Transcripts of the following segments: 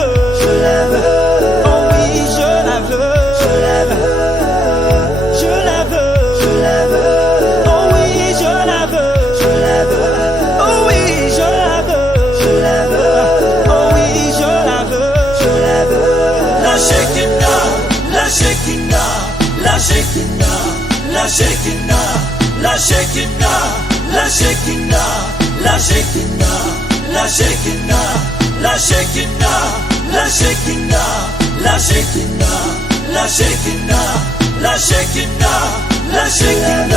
veux, je la veux. Oh oui, je la veux, je la veux. Je la veux, je la veux. Oh oui, je la veux, je la veux. Oh oui, je la veux, je la veux. Oh oui, je la veux, je la veux. La Shekinah, la Shekinah, la Shekinah, la Shekinah, la Shekinah, la Shekinah, la Shekinah, la Shekinah, la Shekinah, la Shekinah, la Shekinah, la Shekinah, la Shekinah, la Shekinah,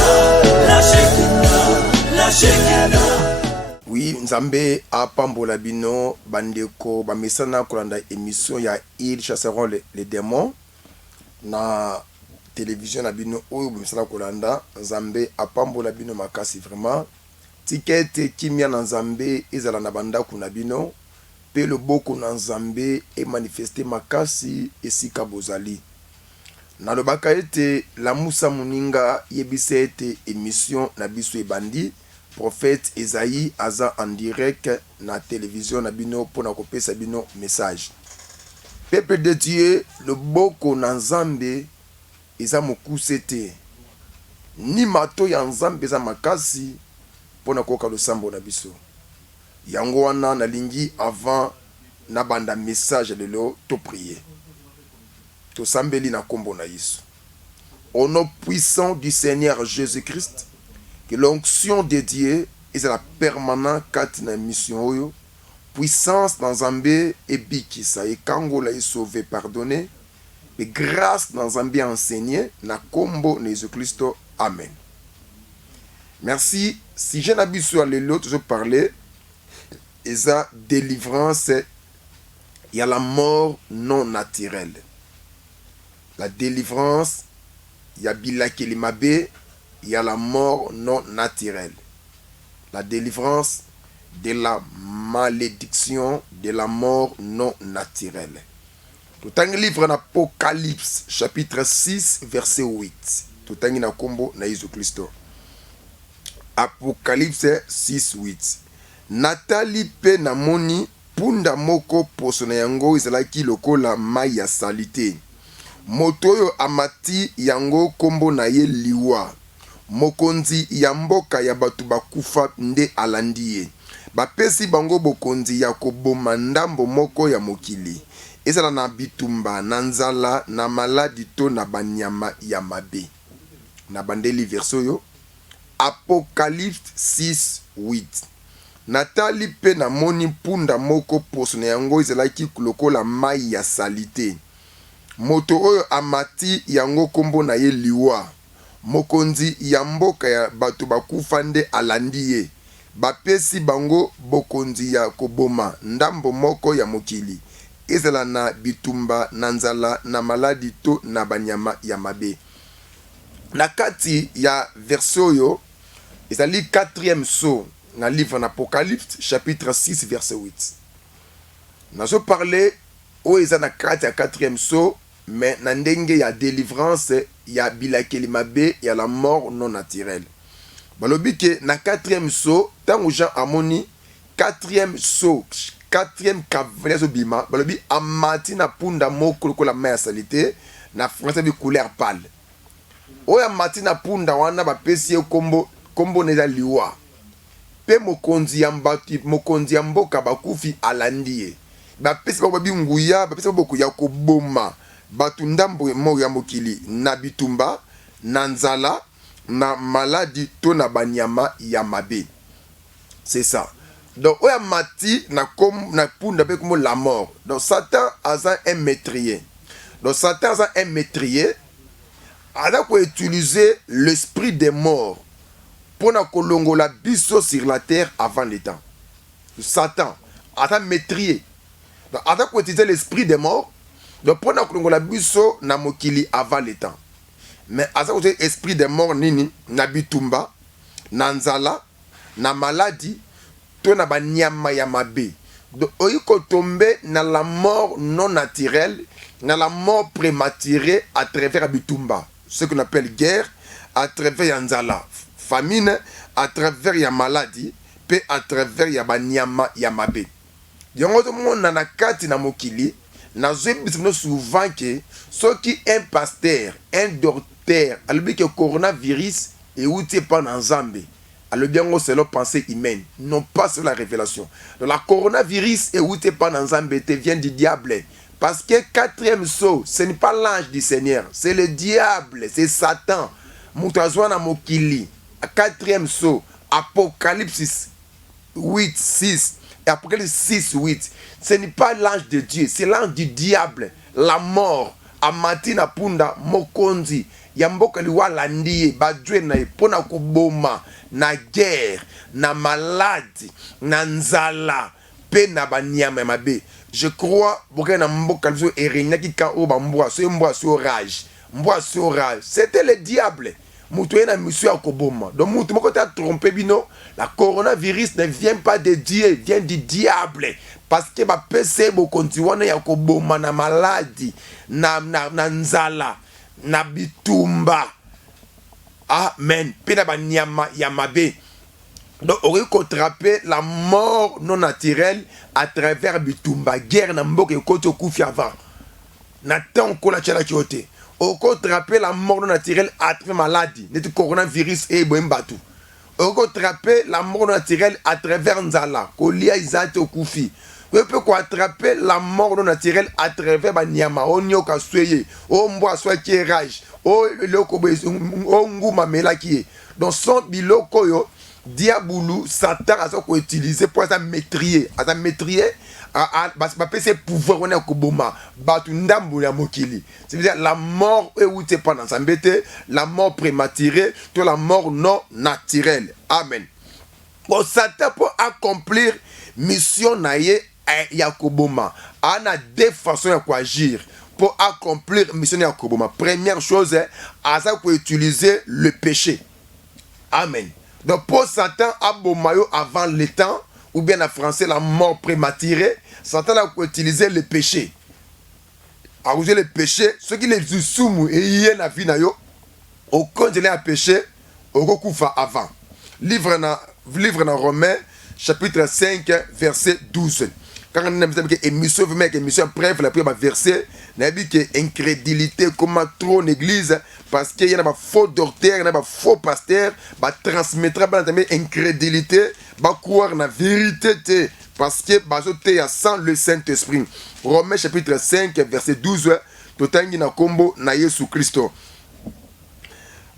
la Shekinah, la Shekinah. Oui, Nzambe apambola bino bandeko bamesana kolanda émission ya ils chasseront les démons na télévision na bino oyo bamesana kolanda. Nzambe apambola bino makasi vraiment tikete kimia na Nzambe ezala na bandako na bino pe loboko na Nzambe e manifester makasi esika bozali. Nalobaka ete la musa muninga yebisa ete émission na biso ebandi. Prophète Esaïe aza en direct na télévision na bino pour na kopesa bino message. Peuple de Dieu, le boko na Nzambe eza mokuse te. Ni mato ya Nzambe eza makasi pour na koka losambo na biso. Yango wana nalingi avant na banda message lelo to prier. To sambeli na kombo na Yesu. Au nom puissant du Seigneur Jésus-Christ, que l'onction de Dieu est la permanente kati na mission oyo, puissance dans Nzambe et bikisa et kangola est sauvé pardonné, et grâce dans Nzambe enseigné na kombo na Jésus Christo. Amen. Merci. Si j'ai n'habitué à l'autre, je parlais, et ça délivrance, il y a la mort non naturelle. La délivrance, il y a Bilakelimabe, il y a la mort non naturelle. La délivrance de la malédiction de la mort non naturelle. Tout un livre d'Apocalypse, chapitre 6, verset 8. Tout un na kombo na Jésus Christo. Apocalypse 6, 8. Natali pe namoni punda moko poso na yango ezalaki lokola mai ya salite. Motoyo amati yango kombo na ye liwa. Mokonzi ya mboka ya batu bakufa nde alandi ye. Bapesi bango bokonzi ya koboma ndambo moko ya mokili. Ezala na bitumba, na nzala, na maladi to na banyama ya mabe. Na bandeli verso yo. Apocalypse 6, 8. Natali pe na moni punda moko poso na yango ezalaki lokola mai ya salite. Moto oyo amati yango kombo na ye liwa. Mokonzi ya mboka ya batu bakufa nde alandi ye. Bapesi bango bokonzi ya koboma ndambo moko ya mokili. Ezala na bitumba, na nzala, na maladi to na banyama ya mabe. Na kati ya verso yo, ezali 4e saut na livre d'Apocalypse, chapitre 6, verset 8. Nazo parle o eza na kati ya 4e saut, mais na ndenge ya délivrance ya bilakeli mabe ya la mort non naturelle. Balobi ke na 4e saut, tango Jean amoni 4e saut, 4e cavalier so bima, balobi amati na punda moko lokola mai ya salite, na français bi couleur pâle. Oya amati na punda wana bapesi ye kombo neza liwa. Pe mokonzi ya mboka bakufi alandi ye. Bapesi bango nguya, bapesi bango ya koboma batu ndambo mo ya mokili na bitumba, na nzala, na maladi to na banyama ya mabe. C'est ça. Donc oya mati na punda pe comme la mort. Donc Satan a un métrier. Donc Satan a un métrier. Alors qu'on utiliser l'esprit des morts pour na kolongola biso sur la terre avant le temps. Satan a un métrier. Donc alors qu'on utiliser l'esprit des morts, donc pour na kolongola biso na mokili avant le temps. Mais alors qu'on utiliser l'esprit des morts nini na bitumba, na nzala, na maladie, to na banyama ya mabe. Donc oyiko tomber na la mort non naturelle, na la mort prématurée à travers bitumba. Ce qu'on appelle guerre, à travers yanzala, famine, à travers ya maladie, puis à travers ya banyama ya mabe. yango tomona na kati na mokili nazoyebisa bino souvent ke soki un pasteur un docteur alobi ke coronavirus euti epa na nzambe alobi yango selon pensée humaine, non pas sur la révélation. Donc la coronavirus euti epa na nzambe te vient du diable. Parce que quatrième saut, ce n'est pas l'ange du Seigneur, c'est le diable, c'est Satan. Moutazwana mokili, quatrième saut, Apocalypse 8, 6, et Apocalypse 6, 8. Ce n'est pas l'ange de Dieu, c'est l'ange du diable, la mort. Amatina punda mokonzi, yamboka liwa landiye, badjwe na pona kuboma, na guerre, na maladie, na nzala, pe na banyama mabe. Je crois que na mboka lizo erenya ki ka o bambwa so rage. Mbwa so rage. C'était le diable. Moutou na monsieur akoboma. Donc moutou moko t'a trompé bino, la coronavirus ne vient pas de Dieu, vient du diable. Parce que ba pese bo kontiwana ya koboma na maladie, na nzala, na bitumba. Amen. Pe na banyama ya mabe. Donc, on aurait contrapé la mort non naturelle à travers Bitumba. Guerre n'a pas de koufi avant. Nathan kola tchala kiote. On contrapé la mort non naturelle à travers maladie. N'est coronavirus et boembatu. On contrapé la mort non naturelle à travers Nzala. Kolia izate au koufi. On peut attraper la mort non naturelle à travers Banyama. On y a soyé. On boit soit qui rage. On ngouma mela qui est. Donc, son biloko yo. Diaboulou, Satan a ça utilisé pour ça maîtriser, ses pouvoirs on est koboma, batundambo ya mokili. C'est-à-dire la mort est où t'es pas dans sa bête, la mort prématurée, toute la mort non naturelle. Amen. Bon, Satan pour accomplir mission naie ya koboma, on a deux façons de agir pour accomplir mission ya koboma. Première chose, à ça pour utiliser le péché. Amen. Donc pour Satan, abomayo avant le temps, ou bien en français la mort prématurée, Satan a utilisé le péché. A usé le péché, ce qui les soumu et y na vie na yo, au congelé à péché, au rekoufa avant. Livre dans Romains, chapitre 5, verset 12. Quand on a dit que émission bref, la première verset, on a dit que incrédulité, comment trop l'église, parce qu'il y a des faux docteurs, il y a des faux pasteurs, transmettra incrédulité, croire dans la vérité, parce que il y a sans le Saint-Esprit. Romains chapitre 5, verset 12, tout le temps, combo na Yesu Christo.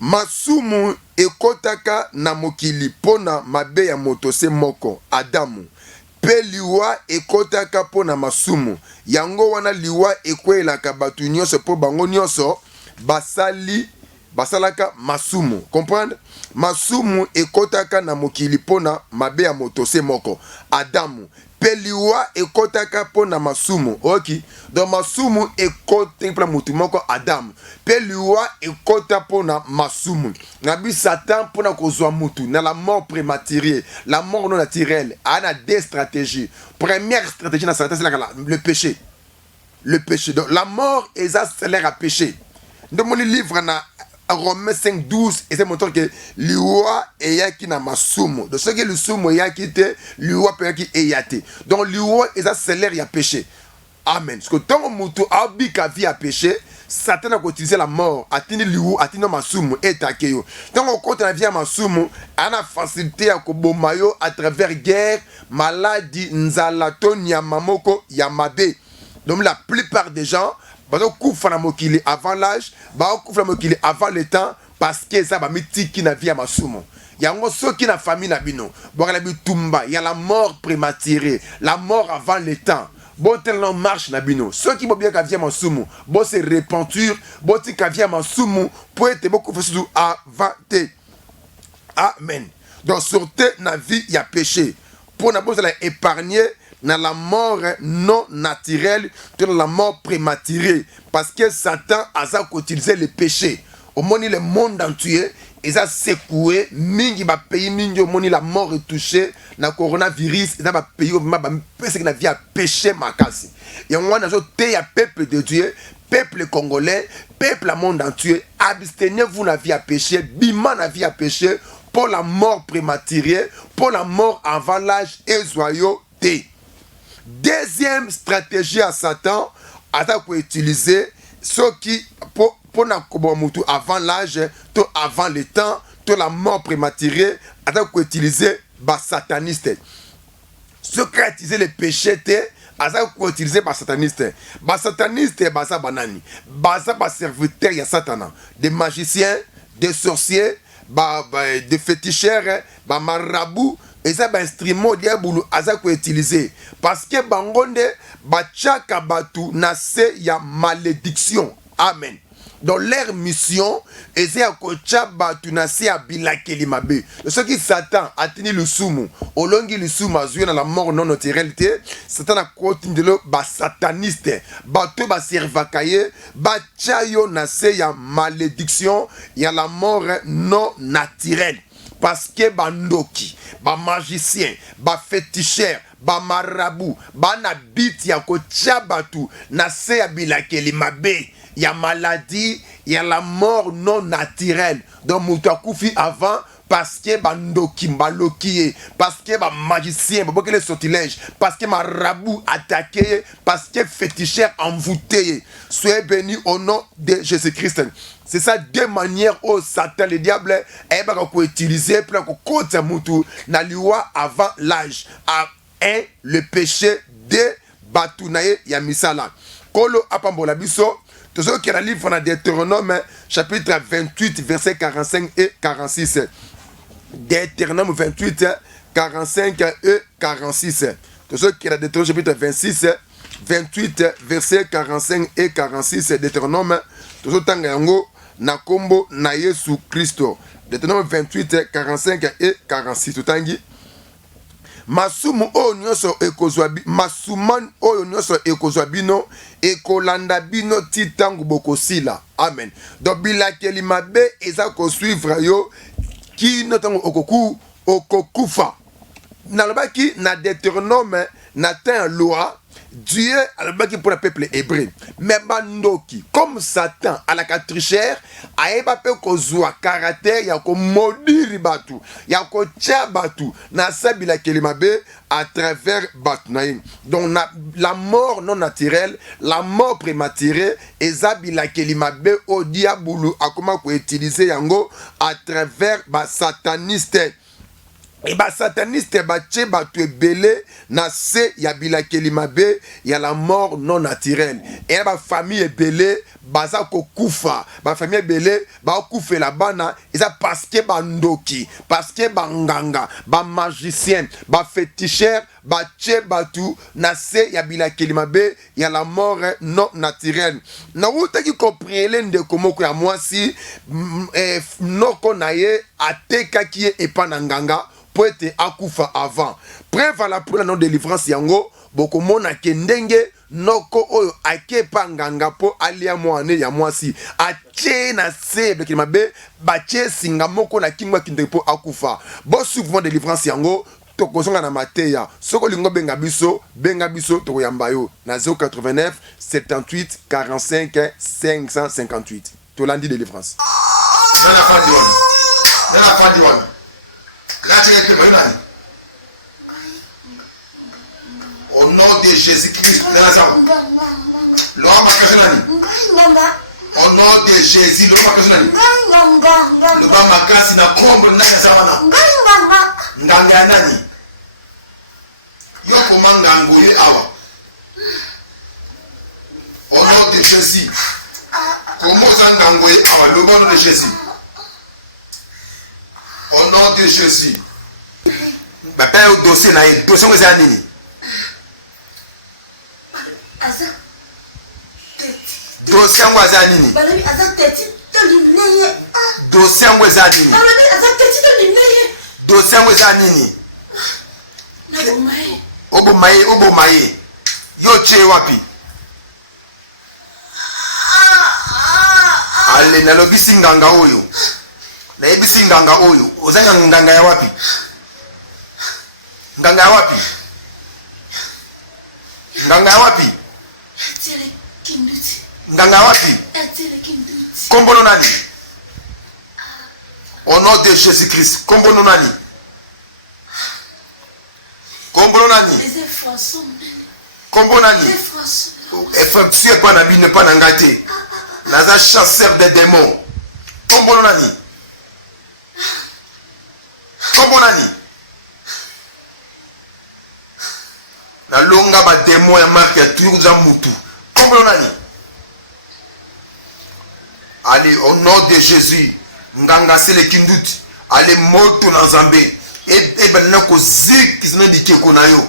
Masumu ekotaka na mokili pona mabe ya motose moko, Adamu. Pe liwa ekotaka pona masumu. Yango wana liwa ekwelaka batu nyonso po bango nyonso basalaka masumu. Comprendre? Masumu ekotaka na mokili pona mabe ya motose moko, Adamu. Pe liwa ekotaka pona masumu. Ok. Donc masumu ekotaka pona mutu moko, Adamu. Pe liwa ekota pona masumu. Nabi Satan pona kozwa mutu na la mort prématurée, la mort non naturelle. On a deux stratégies. Première stratégie dans Satan, c'est le péché. Le péché. Donc la mort est accélérée à péché. Dans mon livre na Romains 5, 12, et c'est montrant que l'Iwa est yaki na masumu. Donc ce que le sumo yaki te, l'Iwa peut yaki eyate. Donc l'Iwa est accélérée à péché. Amen. Parce que tant que mutu abika vie à péché, Satan a utilisé la mort, atteindre l'Iwa, atteindre masumu, et takeyo. Tant qu'on compte la vie à masumu, on a facilité à kobomayo à travers guerre, maladie, nzalato, nyamamoko, yamabe. Donc la plupart des gens, avant l'âge, avant le temps, parce que ça va mettre qui na vie à masumo. Il y a ceux qui na famille na bino. Il y a la mort prématurée, la mort avant le temps. Bon tel non marche na bino. Ceux qui vont bien qu'à vie à masumo, bon c'est repenture, bon c'est qu'à vie à masumo, pour être beaucoup plus avant. Amen. Donc sur na vie il y a péché. Pour na besoin épargner dans la mort non naturelle, dans la mort prématurée. Parce que Satan a utilisé le péché. Au moment où le monde entier, il a secoué, mingi ba pays mingi au moment où la mort est touchée, na coronavirus, il a pays au moment où la vie a péché makasi. Et on a un peuple de Dieu, peuple congolais, peuple le monde entier, abstenez-vous la vie à péché, bima la vie à péché, pour la mort prématurée, pour la mort avant l'âge et joyeuté. Deuxième stratégie à Satan, Satan peut utiliser ce qui pour avant l'âge, avant le temps, la mort prématurée, Satan peut utiliser les satanistes. Ce qui a utilisé les péchés, Satan peut utiliser les satanistes. Les satanistes, c'est banani. Les serviteurs, il y a Satan. Des magiciens, des sorciers, des féticheurs, des marabouts. Et ça, c'est un instrument qui peut utiliser. Parce que bangonde, bachaka batu nase ya malédiction. Amen. Dans leur mission, et c'est à kocha batu nase ya bilakeli mabe. Ce qui Satan a tenu le soumou, au long du soumou a joué dans la mort non naturalité, Satan a continué de sataniste, batu ba servakaye, bachayo nase ya malédiction, ya la mort non naturelle. Parce que bandoki, ba magicien, ba féticheur, ba marabout, ba nabit ya ko tchabatu, na se ya bilakeli mabe, ya maladie, ya la mort non naturelle. Donc moutakufi avant parce que bandoki mbaloki, parce que ba magicien, ba les sortilèges, parce que marabout attaqué, parce que féticheur envoûté. Soyez bénis au nom de Jésus-Christ. C'est ça deux manières où Satan, le diable, peut utiliser pour côté moutou na liwa avant l'âge. Un, le péché de Batounaye Yamisala. Kolo apambola biso, tout ce qui est dans le livre de Deutéronome, chapitre 28, versets 45 et 46. Deutéronome 28, 45 et 46. Tout ce qui est dans Deutéronome, chapitre 26, 28, versets 45 et 46. Deutéronome, tout ce qui est na kombo na Yesu Kristo. Deutéronome 28, 45 et 46. Tutangi. Masumu o nyonso ekozwabi, masuman o nyonso ekozwabino, ekolanda bino titangu bokosila. Amen. Donc bilakeli mabe eza ko suivre yo ki notango okokufa. Nalobaki na Deutéronome na ten loi Dieu a le pour le peuple hébreu. Mais bandoki, comme Satan à la trichère, a ébapé ko zoa caractère, ya ko maudire batu, ya ko tia batu, na sabila kelimabe à travers batnaïm. Donc la mort non naturelle, la mort prématurée, et zabila kelimabe au diaboulou, a comment ko utiliser yango à travers ba sataniste. Et bah sataniste bache batu belé na se ya bilakeli mabe ya la mort non naturelle. Et ba famille belé baza ko kufa, ba famille belé ba kufa la bana et ça parce que bandoki, parce que banganga, ba magicien, ba féticheur, ba che batu na se ya bilakeli mabe ya la mort non naturelle. Na wuta ki comprendre de komoko ya mwasi noko naye ateka ki e pananganga pour être akufa avant. Prévala pour la non délivrance yango, boko mona kendenge noko oyo akepa nganga po alia moane ya mwasi. Ache na sebe ki mabe bache singa moko na kingwa kinde po akufa. Bo souvent délivrance yango tokozonga na mateya. Soko lingo benga biso to yambayo na 089 78 45 558. Tolandi délivrance. Au nom de Jésus-Christ, au nom de Jésus, au nom de Jésus, comment le nom de Jésus. Au nom de Jésus. Papa au dossier na dossier ngo za nini? Asa. Dossier ngo za nini? Balobi asa teti to lineye. Dossier ngo za nini? Balobi asa teti to lineye. Dossier ngo za nini? Na bomai. Obo mai. Yo che wapi? Ale na lobi singanga oyo. Na ebisi nganga oyo ozanga nganga ya wapi? Nganga ya wapi? Nganga ya wapi? Atele kinduti. Nganga ya wapi? Atele kinduti. Kombono nani? Au nom de Jésus-Christ, kombono nani? Kombono nani? Eze François. Kombo nani? François. Pas na bino, pas na ngate. Naza chasseur des démons. Kombo nani? Kombo nani? Na longa ba démon ya marque ya toujours za mutu. Kombo nani? Allez, au nom de Jésus, nganga sele kinduti. Allez, moto na Zambé. Et ben na ko zik kisna bikeko na yo.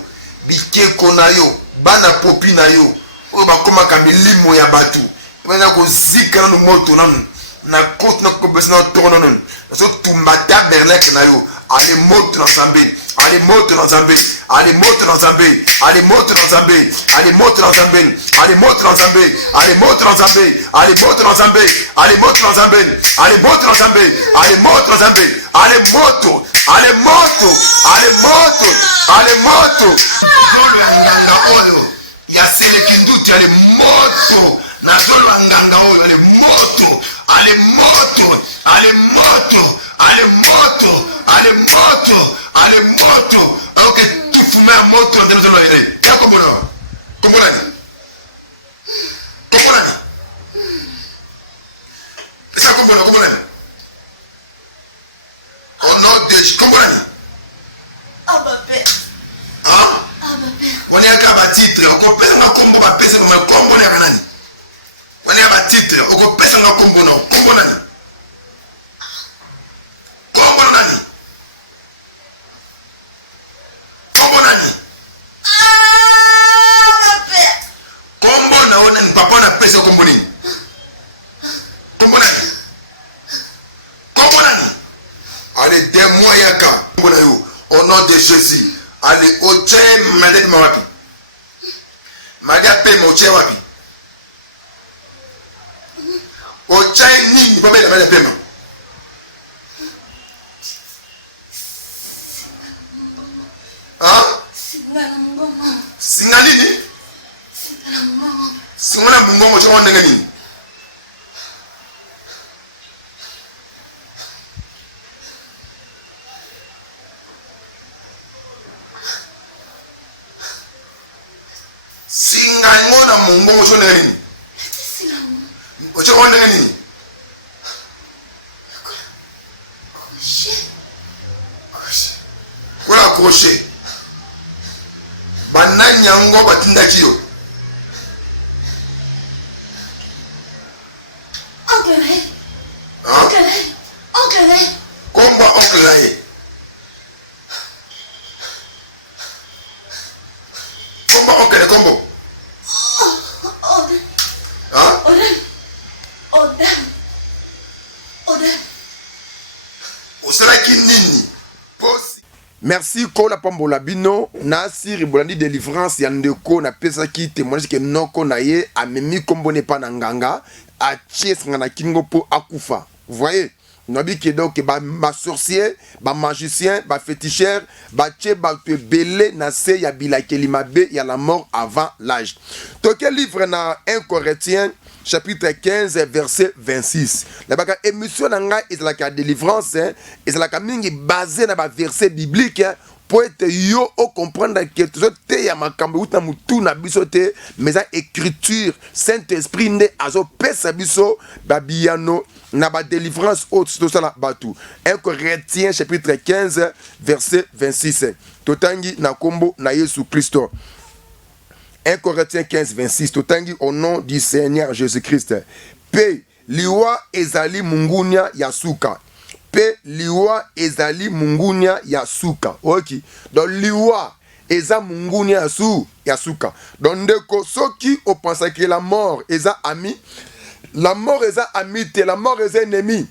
Bikeko na yo. Bana popi na yo. O ba koma ka milimo ya batu. Ben na ko zik na no moto na côte na ko besna tourno non. So tumbata berlek na yo. Allez, moto na Zambé. Allez, moto na Zambé. Allez, moto na Zambé. Allez, moto na Zambé. Allez, moto na Zambé. Allez, moto na Zambé. Allez, moto na Zambé. Allez, moto na Zambé. Allez, moto na Zambé. Allez, moto na Zambé. Allez, moto na Zambé. Allez, moto. Allez, moto. Allez, moto. Allez, moto. Ya sele kinduti allez moto. Na solo nganga oyo allez moto. Allez moto. Allez moto. Allez moto. Allez moto. Allez moto. Ok, tu fumes à moto dans le zone. Ya kombo na. Kombo nani? Kombo nani? Esa kombo nani? Au nom de kombo nani? Ah, ma père. Hein? Ah, ma père. On est à ba titre, on peut pas kombo ba pesa comme kombo na nani? On est à ba titre, on peut pas na kombo na. Kombo nani? Kombo nani? Kombo nani? Ah, ma père. Kombo na ona ni papa na pesa kombo nini? Kombo nani? Kombo nani? Allez, dis-moi yaka. Kombo na yo. Au nom de Jésus. Allez, oche madeni mawapi. Maga pe moche wapi. Oche nini papa na madeni pema. Hein? Singa nini? Singa na mbongo cho ndenge nini? Singa ngona mbongo cho ndenge nini? Ocho ndenge nini? Kola crochet. Bananyango batinda kiyo. Oncle Ray. Oncle Ray. Oncle Ray. Kombo oncle Ray. Kombo oncle kombo. Odem. Hein? Odem. Odem. Odem. Osalaki nini? Posi. Merci kola pambola bino na siri bolandi délivrance ya ndeko na pesa ki témoignage ke noko na ye amemi kombo ne pa na nganga a tchesanga na kingo po akufa. Vous voyez? Nabi ke donc ba sorcier, ba magicien, ba féticheur, ba tche ba te belé na se ya bilakeli mabe ya la mort avant l'âge. To quel livre na 1 Corinthiens chapitre 15 verset 26. La baka émission nanga ezalaka délivrance, ezalaka mingi basé na ba verset biblique pour être yo au comprendre que te ya makambo uta mutu na biso te mais écriture Saint-Esprit ne azo pesa biso babiano na ba délivrance autre tout ça là batu. 1 Corinthiens chapitre 15 verset 26. Totangi na kombo na Yesu Christo. 1 Corinthiens 15, 26. Totangi au nom du Seigneur Jésus-Christ. Pe liwa ezali mungunya yasuka. Pe liwa ezali mungunya yasuka. Ok. Donc liwa eza mungunya yasuka. Donc ndeko soki o pense que la mort eza ami. La mort eza ami te la mort eza ennemi.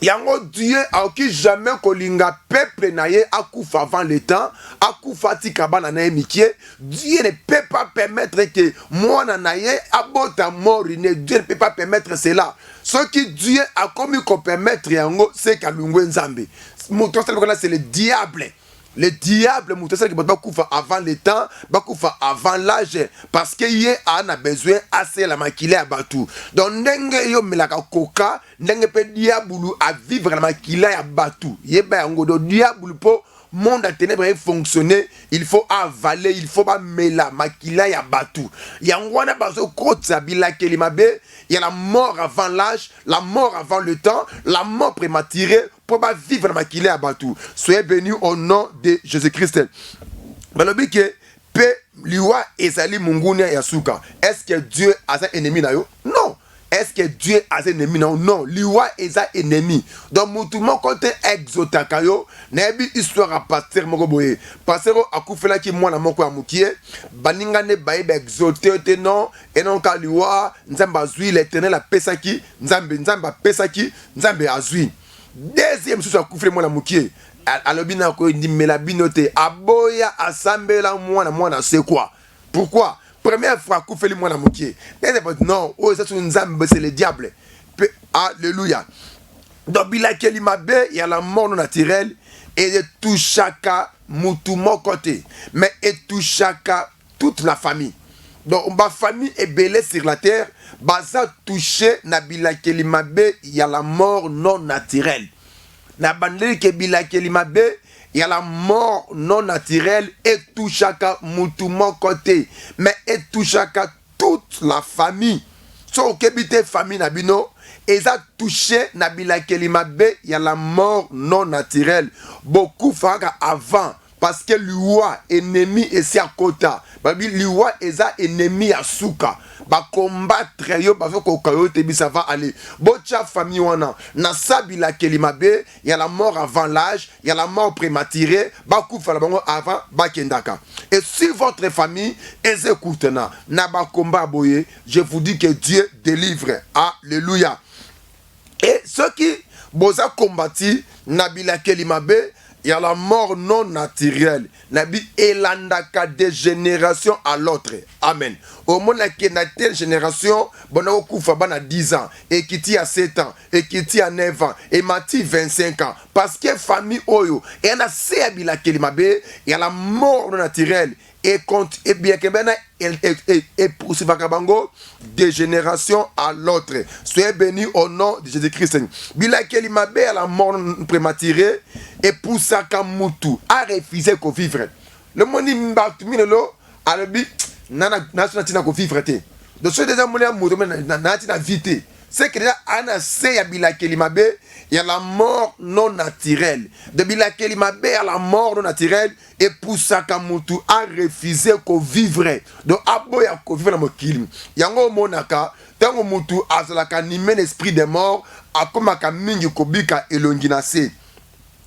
Yango Dieu a qui jamais kolinga peuple naye akufa avant le temps, akufa tikaba na mikie. Dieu ne peut pas permettre que moi naye abota mort, Dieu ne peut pas permettre cela. Ce que Dieu a commis qu'on permettre yango c'est kalungwe nzambe. C'est le diable. Le diable, c'est qui va couper avant le temps, va couper avant l'âge, parce qu'il a besoin assez la maquille à batou. Donc, n'enge yo melaka koka, n'enge pe diable à vivre la maquille à batou. Yeba ngo do diable po monde à ténèbres fonctionner, il faut avaler, il faut pas mela makila ya batu. Yangwana bazo kotsa bilakeli mabe, il y a la mort avant l'âge, la mort avant le temps, la mort prématurée pour pas vivre la makila ya batu. Soyez bénis au nom de Jésus-Christ. Balobi que pe liwa ezali mungune ya suka. Est-ce que Dieu a un ennemi na yo? Non. Est-ce que Dieu a un ennemi? Non, non. Liwa est un ennemi. Donc, moutoumon côté exotakayo, nebi histoire à pasteur mokoboye. Pasteur akufela ki mwana moko ya mukie, baninga ne baïbe exoté te non, et non ka liwa, nzamba zui l'éternel a pesaki, nzamba pesaki, nzambe azui. Deuxième chose akufela mwana mukie, alobina ko ndi melabinote, aboya asambela mwana c'est quoi? Pourquoi? Première fois qu'on fait le moine à moquer. Non, oh, ça c'est le diable. Alléluia. Donc, il y a la mort non naturelle et de tout chacun, tout mon côté. Mais et tout chacun, toute la famille. Donc, ma famille est belle sur la terre. Baza touché, Nabila Kelimabe, il y a la mort non naturelle. Nabandeli Kebila Kelimabe, il y a la mort non naturelle et tout chacun mon côté. Mais et tout chacun toute la famille. So kebite famille nabino et ça touché Nabila Kelimabe, il y a la mort non naturelle. Beaucoup fanga avant parce que l'Iwa ennemi est si à côté. Babi l'Iwa est ça ennemi à souka. Ba combattre yo ba ko kayote bi ça va aller. Bocha famille wana na sabila Kelimabe, il y a la mort avant l'âge, il y a la mort prématurée, ba kufa la bango avant ba kendaka. Et si votre famille est écoutena na ba combat boye, je vous dis que Dieu délivre. Alléluia. Et ceux qui boza combattu Nabila Kelimabe, il y a la mort non naturelle. Nabi elandaka de génération à l'autre. Amen. Au moment où na telle génération, bonao kufa bana 10 ans, et kiti a 7 ans, et kiti a 9 ans, et mati 25 ans. Parce que famille oyo, et on a seabila Kelimabe, il y a la mort non naturelle. Et bien que et poursuivre Vakabango de génération à l'autre. Soyez bénis au nom de Jésus-Christ. Bila Kelimabe à la mort prématurée et pour ça Mutu a refusé qu'on vivre. Le monde Mbatumino a le but nana natina qu'on vivre. Donc ce déjà mon amour natina vite. C'est que déjà ana seya Bila Kelimabe, il y a la mort non naturelle. De Bila Kelimabe à la mort non naturelle et pour ça Mutu a refusé qu'on vivrait. Donc aboya qu'on vivre dans mon kilim. Yango monaka tango Mutu azalaka nimé l'esprit des morts akomaka mingi kobika elonginase.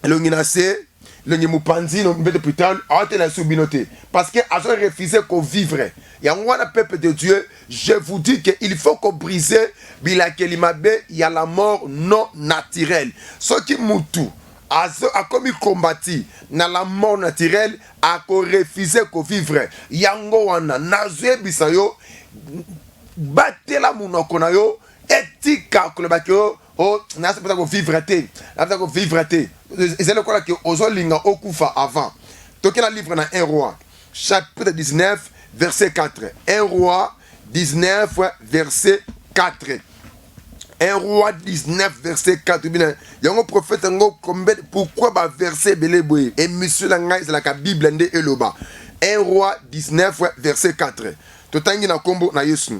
Elonginase le mupanzi no mbete putal ate la subinote parce que a refusé qu'on vivrait. Yangwana peuple de Dieu, je vous dis que il faut qu'on brise Bila Kelimabe, il y a la mort non naturelle. Ce qui Mutu a comme combattu dans la mort naturelle a refusé qu'on vivrait. Yango wana nazwe bisayo batela munoko na yo etika kolobakyo oh nasa pata ko vivre te. Nasa ko vivre te. C'est le quoi que ozolinga okufa avant. Toke la livre dans 1 roi chapitre 19 verset 4. 1 roi 19 verset 4. 1 roi 19 verset 4. Il y a un prophète pourquoi ba verset belé boye et monsieur la ngai c'est la Bible ndé eloba. 1 roi 19 verset 4. Totangi na kombo na Yesu.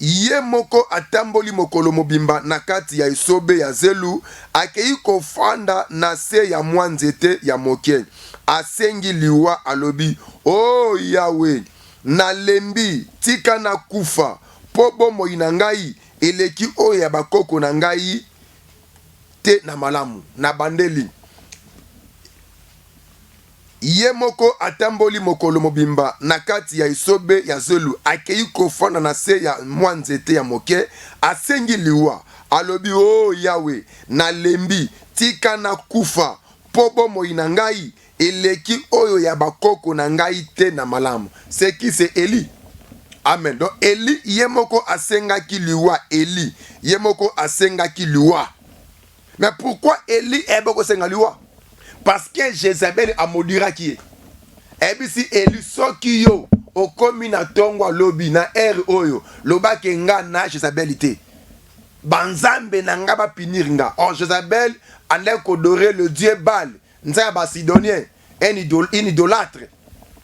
Ye moko atamboli mokolo mobimba na kati ya isobe ya zelu akei kofanda na se ya mwanzete ya moke asengi liwa alobi oh Yahweh na lembi tika na kufa po bomo ina ngai eleki oyo ya bakoko na ngai te na malamu na bandeli. Ye moko atamboli mokolo mobimba na kati ya isobe ya zelu akei kofanda na se ya mwanzete ya moke asengi liwa alobi oh Yahweh na lembi tika na kufa po bomo ina ngai eleki oyo ya bakoko na ngai te na malamu. C'est qui? C'est Eli. Amen. Donc Eli yemoko asenga ki liwa. Eli yemoko asenga ki liwa. Mais pourquoi Eli eboko senga liwa? Parce que Jézabel a maudira qui est. Et puis si Eli soki yo okomi na tongwa lobi na oyo loba kenga na Jézabel ité. Banzambe na nga ba pinir nga. Or Jézabel ande kodore le dieu Baal nzaya basidonien un idolâtre.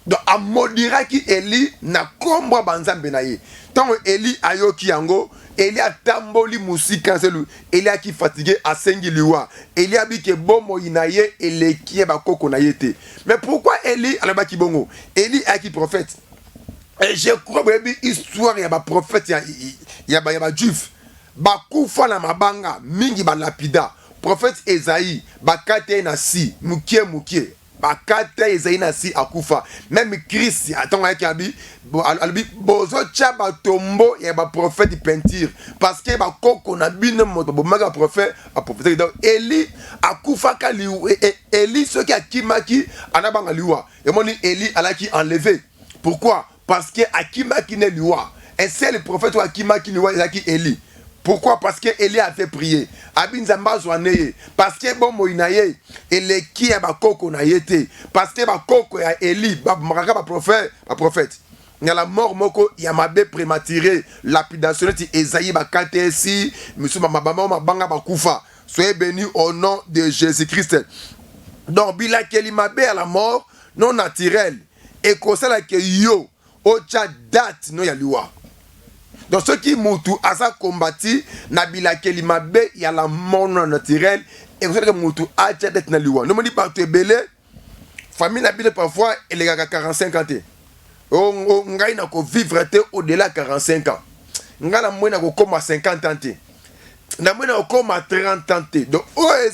Donc amodiraki Eli na kombo banzambe na ye. Tant Eli ayoki yango, Eli atamboli musika selu, Eli aki fatigué asengi liwa. Eli abike bomo inaye eleki ba koko na yete. Mais pourquoi Eli alabaki bongo? Eli aki prophète. Et je crois que histoire ya ba prophète ya ba juif. Ba kufa na mabanga mingi ba lapida. Prophète Esaïe bakate na si mukie. Bakate Esaïe na si akufa. Même Christ attends avec abi bozo chaba tombo ya ba prophète peinture parce que ba koko na bino moto bo maga prophète a prophète donc Eli akufa kali Eli ce qui akimaki anabanga liwa et moni Eli alaki enlevé. Pourquoi? Parce que akimaki ne liwa et c'est le prophète akimaki liwa alaki Eli. Pourquoi? Parce que Eli a fait prier. Abinzamba zwaneye. Parce que bon moinaye. Ele qui est bakoko na yete. Parce que bakoko ya Eli. Maraka ba prophète. Il y a la mort moko yamabe prématuré. Lapidation ti Esaïe bakate si. Monsieur mabama mabanga bakufa. Soyez bénis au nom de Jésus-Christ. Donc bila keli mabe à la mort non naturelle. Et comme ça la que yo ocha date no ya liwa. Donc ceux qui mutu asa combattu na bilakeli mabe ya la mort non naturelle et vous savez que mutu acha d'être na liwa. Non me dit partout belé famille na bile parfois elle est 45 ans. On ngai na ko vivre au-delà de 45 ans. Ngala mwena ko koma 50 ans. Na mwena ko koma 30 ans. Donc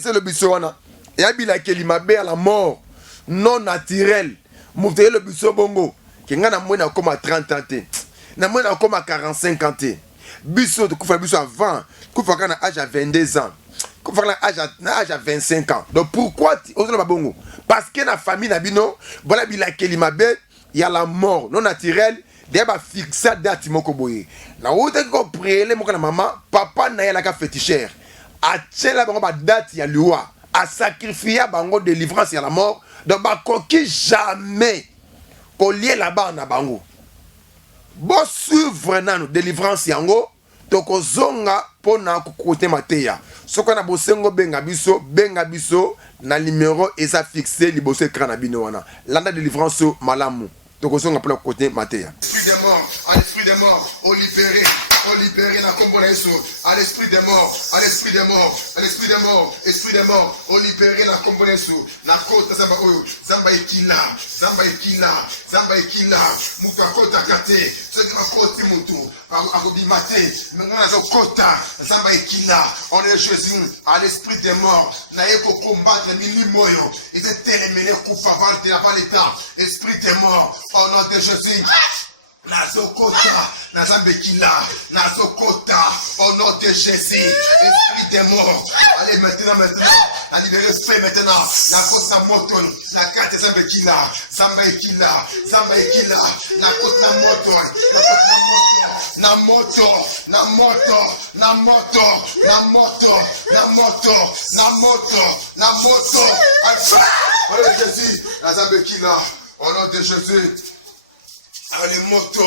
c'est le biso wana. Ya bilakeli mabe ya la mort non naturelle. Mutu le biso bongo. Ki ngana mwena ko koma 30 ans. Na moi na comme à 45 ans. Biso de kufa biso avant, kufa kana âge à 22 ans. Kufa kana âge à 25 ans. Donc pourquoi on ba bongo? Parce que la famille na bino, voilà bila kelimabe, il y a la mort non naturelle, des ba fixa date moko boye. Na wote ko prier moko na maman, papa na ya la ka féticheur. A tchela bango ba date ya loi, a sacrifier bango délivrance ya la mort, donc ba koki jamais ko lié là-bas na bango. Bon suivre nanu délivrance yango toko zonga pona kokote mateya soko na bosengo benga biso na numéro eza fixé liboso ekran na bino wana landa délivrance malamu toko zonga pona kokote mateya à l'esprit des morts, au libéré la combo Yesu, à l'esprit des morts, à l'esprit des morts, à l'esprit des morts, esprit des morts, au libéré la combo Yesu, na kota zamba oyo, zamba ikila, mutu akota kate, ce qui akoti mutu, akobimate, maintenant zo kota, zamba ikila, on est Jésus, à l'esprit des morts, na yeko combattre mili moyo, et c'est télémené kufa avant l'état, esprit des morts, au nom de Jésus. Nazokota, Nazambekila, Nazokota, au nom de Jésus, esprit des morts. Allez maintenant, la libérer fait maintenant, la côte na moton, la carte Zambekila, Zambekila, la côte na moton, na moto, allez Jésus, la Zambekila, au nom de Jésus. Allez moto,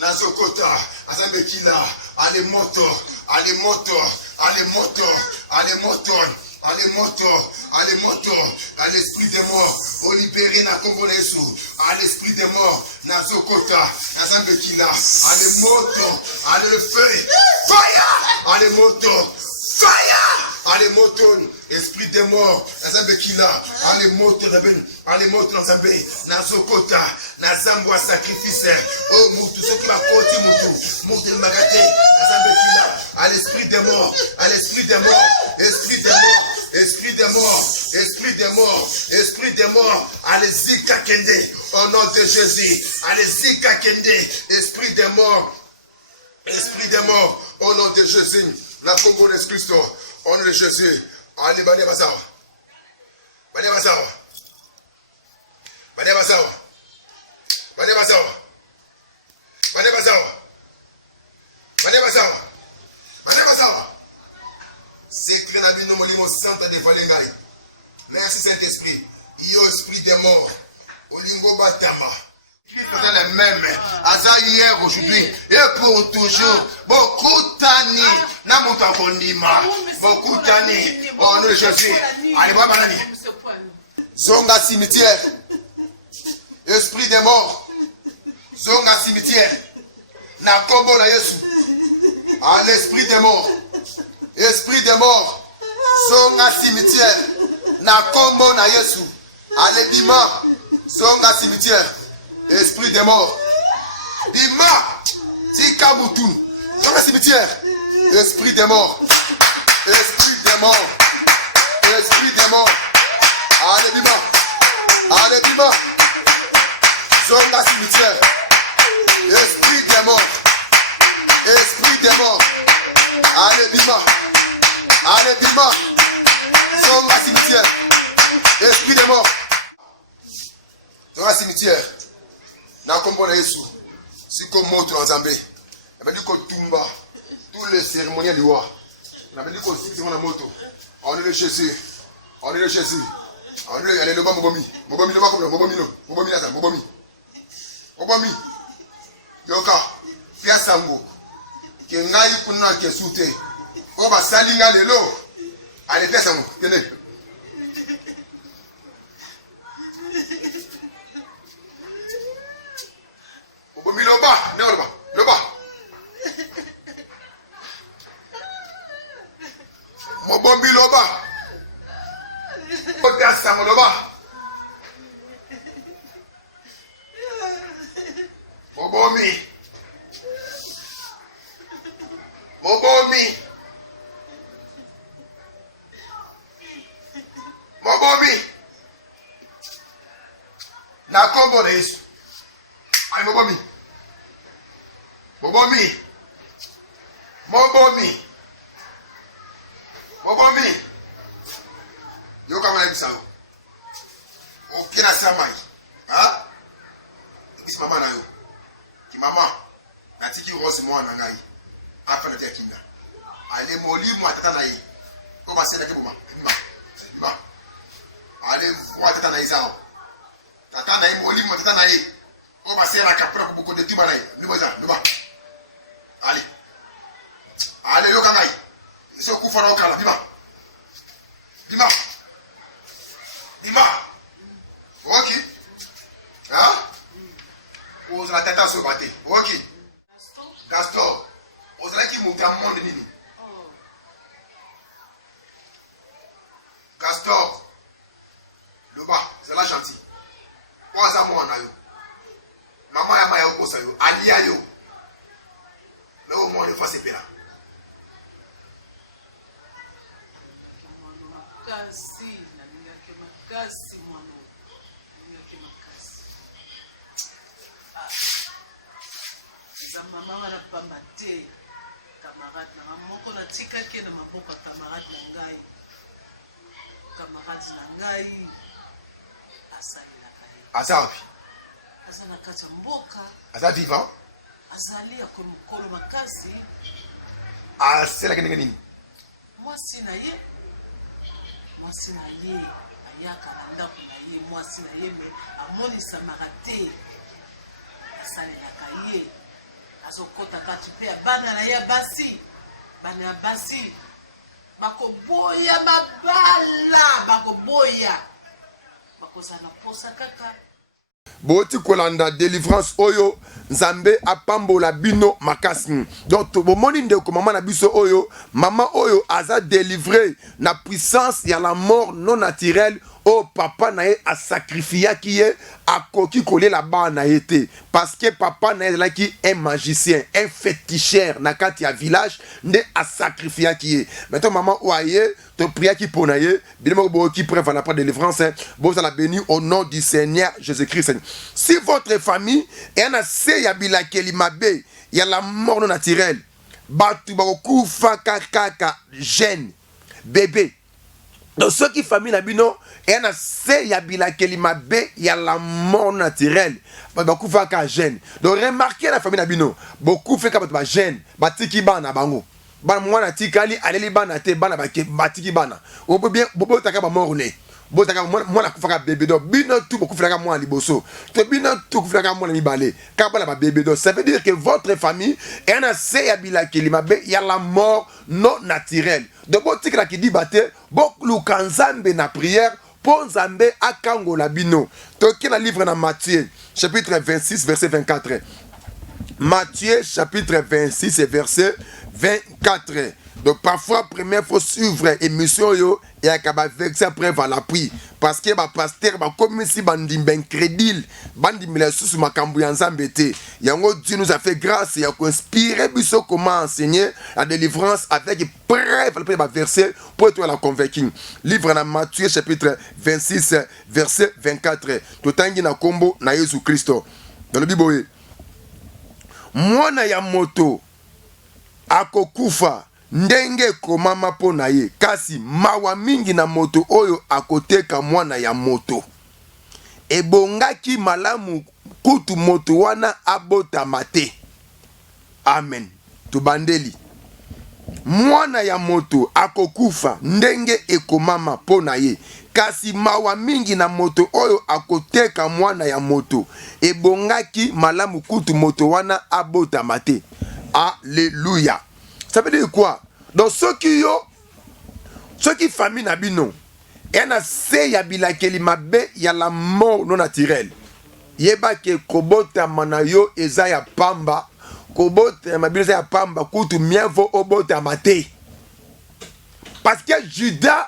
Nazokota, Azambekila, allez moto, à l'esprit des morts, au libéré na Kombonesu, à l'esprit des morts, Nazokota, Azambekila, allez moto, allez le feu, fire, allez moto, fire. Allez moton, esprit des morts, Nazambekila, allez moton, Nazambé, Nazokota, Nazambo à sacrifice, oh Moutou, ce qui va porter Moutou, Magate, Nazambekila, à l'esprit des morts, esprit des morts, allez-y Kakende, au nom de Jésus, allez-y Kakende, esprit des morts, au nom de Jésus, la Congolaise Christo. On est Jésus. Allez, Bane Bazawa. C'est que la vie nous molimo santa de Valengai. Merci Saint-Esprit. Yo esprit des morts. Olingo Batama. Christ est le même. Aza hier, aujourd'hui, et pour toujours. Beaucoup tani. Namuka Fondima. Beaucoup tani. Oh, nous, Jésus. Allez, moi, banani. Zonga cimetière. Esprit des morts. Zonga cimetière. Na kombo na Yesu. À l'esprit des morts. Esprit des morts. Zonga cimetière. Na kombo na Yesu. Allez, bima. Zonga cimetière. Esprit des morts. Bima. Tika Moutou. Zonga cimetière. Esprit des morts. Esprit des morts. Esprit des morts. Allez, bima. Allez, bima. Zonga cimetière. Esprit des morts. Esprit des morts. Allez, bima. Allez, bima. Zonga cimetière. Esprit des morts. Zonga cimetière. Na kombo na Yesu. Si comme moto en Zambé. On a dit qu'on tumba. Tous les cérémoniels du roi. On a dit qu'on si on a moto. On est le Jésus. On est le Jésus. On est le Mobomi. Mobomi, le Mobomi, Mobomi, Mobomi. Mobomi. Yoka. Pia Sango. Ke ngai kuna ke sute. Oba salinga lelo. Allez, Pia Sango. Tenez. Mobomi loba. Ne loba. Loba. Mobomi loba. Pia Sango loba. Mobomi. Mobomi. Mobomi. Na kombo na Yesu. Ay Mobomi. Mobomi. Mobomi. Mobomi. Yo kama na bisao. Okina samai. Ha? Kisi mama na yo. Ki mama. Natiki rose mwa na ngai. Apa na kinda. Ale molimu atata na yi. Ko ba sena ke boma. Bima. Ale mwa atata na izao. Tata na yi molimu atata na yi. Ko ba sena kapra ko ko de tuba na yi. Niboza, niba. Ali. Ale yo kangai. Iso ku fara okala bima. Bima. Bima. Ok. Ha? Ose la tête à se battre. Ok. Gaston. Ose la qui monte à monde nini. Gaston. Le bas, c'est la gentil. Quoi ça moi na yo. Maman ya maya ko sa yo. Alia yo. Mais au moins ne fasse pas là. Makasi, na ningake makasi mwana. Ningake makasi. Za mama wana pamba te. Camarade na moko na tika ke na maboka camarade na ngai. Camarade na ngai. Asali na kai. Asapi. Asana kata mboka. Asa vivant. Azali ya kumkolo makasi. Asela kenenge nini? Mwasi na ye. Mwasi na ye. Ayaka na ndako na ye. Mwasi na ye me amoni samarate. Asali na kai. Azokota kati pe ya bana na ya basi. Bana ya basi. Bakoboya mabala. Bakoboya. Bakozana posa kaka. Boti kolanda délivrance oyo Nzambe apambola bino makasi. Donc bomoni ndeko mama na biso oyo, mama oyo aza délivré na puissance ya la mort non naturelle. Oh papa na ye a sacrifié qui est a koki kolé la bas na été parce que papa na ye là qui est magicien, un féticheur na kati ya village ne a sacrifié qui est. Maintenant maman oye te prière qui pour na ye, bien mo qui prend la part de délivrance, bon ça la béni au nom du Seigneur Jésus-Christ. Si votre famille est en assez ya bilakeli mabe, il y a la mort non naturelle. Batu ba kufa kaka jeune bébé. Donc ceux qui famille na bino et na se ya bilakeli mabe ya la mort naturelle beaucoup fa ka jeune. Donc remarquez la famille na bino beaucoup fait ka ba jeune batiki bana bango bana mwana tikali aleli bana te bana batiki bana on peut bien bobo taka ba mort ne botaka mwana kufaka bébé do bino tout beaucoup fera mwana liboso to bino tout fera mwana mibale ka bala ba bébé do ça veut dire que votre famille est un assez habila qui limabe il y a la mort non naturelle de botika qui dit baté bok lukanzambe na prière pour Nzambe akangola bino to ki na livre na Matthieu chapitre 26 verset 24 Matthieu chapitre 26 et verset 24. Donc parfois première faut suivre émission yo et akaba vexer après va l'appui parce que ba pasteur ba comme si bandi ben crédile bandi mila sous makambu ya Nzambe te yango Dieu nous a fait grâce et a inspiré biso comment enseigner la délivrance avec bref le verset pour être la convaincre. Livre na Matthieu chapitre 26 verset 24. Totangi na kombo na Jésus Christo dans le Bible. Mwana ya moto akokufa ndenge komama po na ye kasi mawa mingi na moto oyo akoteka mwana ya moto ebongaki malamu kutu moto wana abotama te. Amen. Tubandeli. Mwana ya moto akokufa ndenge ekomama po na ye kasi mawa mingi na moto oyo akoteka mwana ya moto ebongaki malamu kutu moto wana abotama te. Alléluia. Ça veut dire quoi? Donc ceux qui famille na bino ena se ya bilakeli mabe ya la mort non naturelle yeba ke kobota manayo eza ya pamba kobota mabino eza ya pamba kutu mienvo obota mate parce que Judas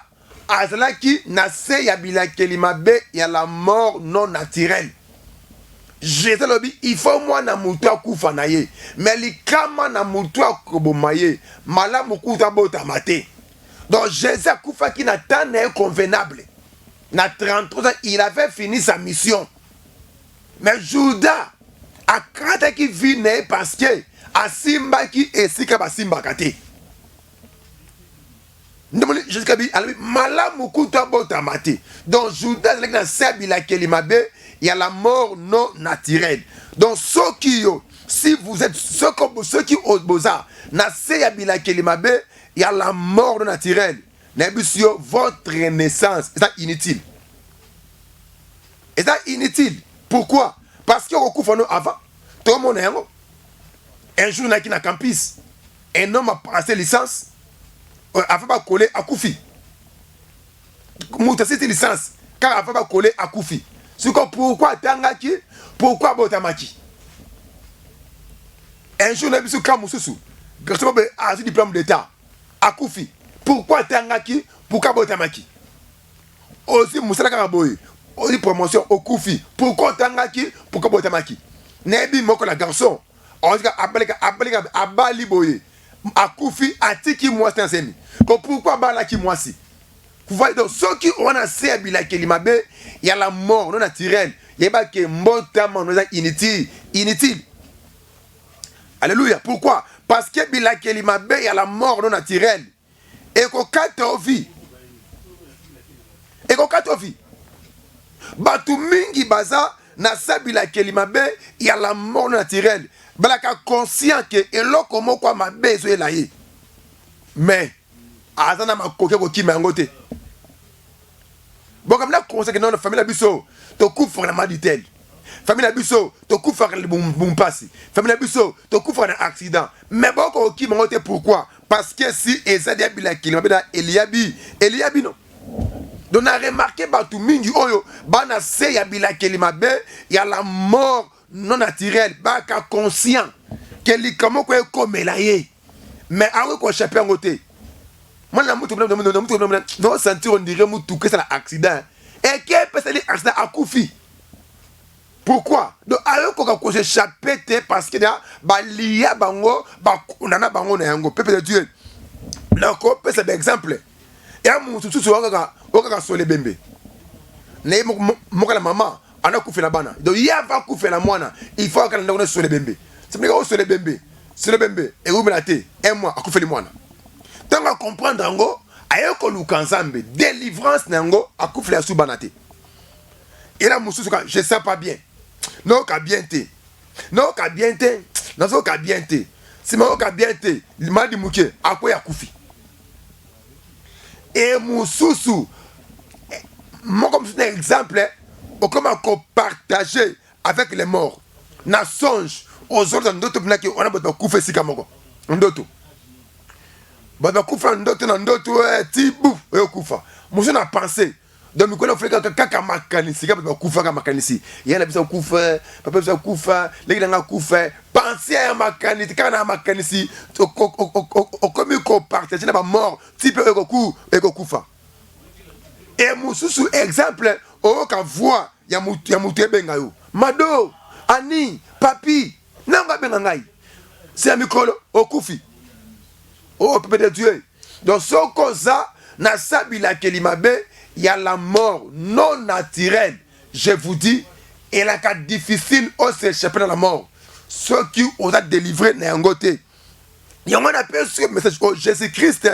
azalaki na se ya bilakeli mabe ya la mort non naturelle. Jésus lobi il faut moi na mutu akufa na ye mais likama na mutu akoboma ye malamu kuta bota mate. Donc Jésus akufa qui na temps n'est convenable na 33 ans il avait fini sa mission mais Judas akata ki vine parce que asimba ki esika basimba kate ndemoni Jésus kabi alabi malamu kuta bota mate. Donc Judas na sabila kelimabe il y a la mort non naturelle. Donc ceux qui si vous êtes ceux qui oboza na se ya bila kelimabe il y a la mort non naturelle. Nebusio votre naissance est inutile. Est inutile. Pourquoi? Parce que okufa no avant. Tout le monde est un jour na qui na campus. Un homme a passé licence avant pas coller à Koufi. Mouta cette licence car avant pas coller à Koufi. Pourquoi tangaki? Pourquoi botamaki? Un jour, nous avons dit que a un diplôme d'État à Koufi. Pourquoi tangaki? Pourquoi botamaki? Aussi, Moussa Karaboy, aussi promotion au Koufi. Pourquoi tangaki? Pourquoi botamaki? Nebi moko la garçon. On dit abali boye. À Koufi, à tiki moi c'est un semi. Pourquoi balaki moi si? Vous voyez donc ceux qui ont assez habillé kelimabe, il y a la mort non naturelle. Il y a pas que montamment nous inutile, inutile. Alléluia. Pourquoi? Parce que bila kelimabe il y a la mort non naturelle. Et qu'on kata vie. Et qu'on kata vie. Batu mingi baza na sabila kelimabe il y a la mort non naturelle. Balaka conscient que eloko moko mabe zo elaye. Mais azana makoke ko kimangote. Bon comme là conseil que non famille la biso to coupe vraiment du tel famille la biso to coupe faire le bon passe famille la biso to coupe faire un accident mais bon qui monte pourquoi parce que si Ezadia bila ki mabeda Eliabi non donc on a remarqué batu mingi oyo bana se ya bila ki mabe ya la mort non naturelle baka conscient que li comment ko komela ye mais awe ko chaper ngote. Moi, non, sentir on dirait que c'est un accident. Et qui peut se dire accident à Koufi? Pourquoi? Donc, alors qu'on s'est échappé, parce que l'IA bango, on en a bango na yango, peuple de Dieu. Donc, on peut c'est exemple. Et à mon souci, on va sur les bébés. Mais la maman, on a Koufi la bana. Donc, il y a pas Koufi la moine, il faut qu'on ait sur les bébés. C'est bien sur les bébés. Sur les bébés. Et vous me l'avez, et moi, à Koufi les moines. Tant qu'on comprend ngo ayeko lukanzambe délivrance nango akufle subanate. Et là mususu je sais pas bien. Non ka bien té. Non ka bien té. Non so ka bien té. Si mo ka bien té, il m'a dit muke akwe akufi. Et mususu moi comme un exemple, comment partager avec les morts. Na songe aux autres ndoto binaki on a besoin de kufa sika moko. Ndoto. Baba kufa ndoto na ndoto tibu yo kufa. Moi na pensé. Donc mi kona freka kaka makanisi kaka kufa kaka makanisi. Yana bisa kufa, papa bisa kufa, leki na kufa. Penser à makanisi kana makanisi o comme ko partager na ba mort type eko kufa. Et mususu exemple o ka voix ya mutu benga yo. Mado, Ani, Papi, nanga benga ngai. C'est un micro okufi. Oh peuple de Dieu. Donc ce causa na sabila kelimabe, il y a la mort non naturelle. Je vous dis, et la cas difficile au s'échapper dans la mort. Ceux qui ont délivré n'a ngoté. Il y a un appel sur le message que Jésus-Christ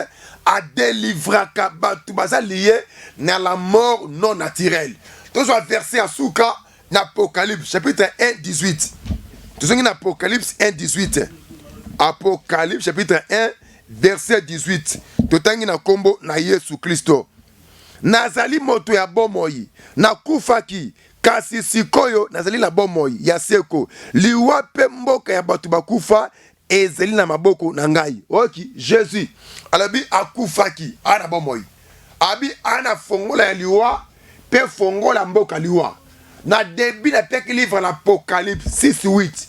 a délivré tout ça lié à la mort non naturelle. Donc ce verset à Souka, Apocalypse chapitre 1, 18. Tout ça Apocalypse 1, 18. Apocalypse chapitre 1, verset 18. Tout ça na kombo na Yesu Christo. Nazali moto ya bomoi na kufaki kasi sikoyo nazali na bomoi ya seko liwa pe mboka ya batu bakufa ezeli na maboko na ngai. Oki Jésus alabi akufaki ana bomoi abi ana fongola ya liwa pe fongola mboka liwa na début na tek livre l'Apocalypse 6:8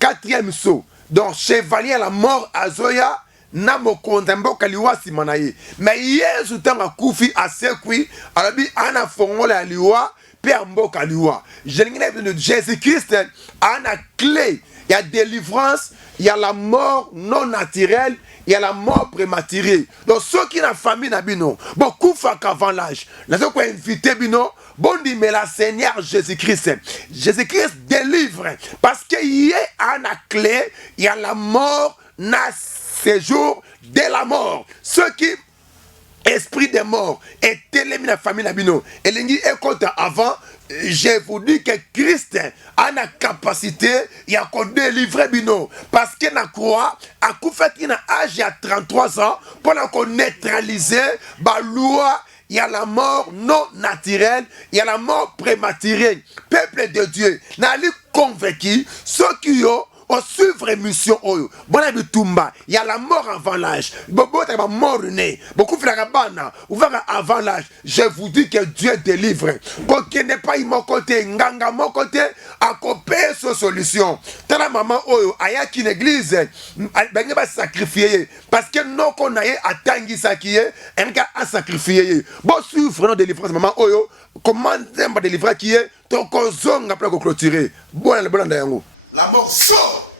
quatrième saut donc chevalier à la mort azoya na mokonza mboka liwa sima na ye mais Yesu tanga kufi asekwi alabi ana fongola ya liwa pe mboka liwa. Jésus-Christ ana clé, il y a délivrance, il y a la mort non naturelle, il y a la mort prématurée. Donc ceux qui na famille na bino bon kufa qu'avant l'âge na ceux qui invité bino bon dit mais la Seigneur Jésus-Christ délivre parce que y a una clé, il y a la mort na séjour de la mort. Ceux qui esprit des morts est éliminé la famille Nabino. Et l'engi est contre avant. Je vous dis que Christ a la capacité, il a délivrer Bino. Parce qu'il a croix, à coup fait qu'il a âge à 33 ans, pour qu'on neutralise la loi. Il y a la mort non naturelle, il y a la mort prématurée. Peuple de Dieu, n'a pas convaincu ceux qui ont on suivre mission oyo bona bitumba il y a la mort avant l'âge bobo ta mort né beaucoup frère bana ouvert avant l'âge. Je vous dis que Dieu délivre quand il n'est pas mon côté nganga mon côté à copier sa solution tala maman oyo aya ki l'église benga ba sacrifier parce que non qu'on aille atangi sakié un gars a sacrifier bon suivre non délivrance maman oyo comment demba délivrer qui est ton kozonga après clôturer bon le bon yango. La mort sort.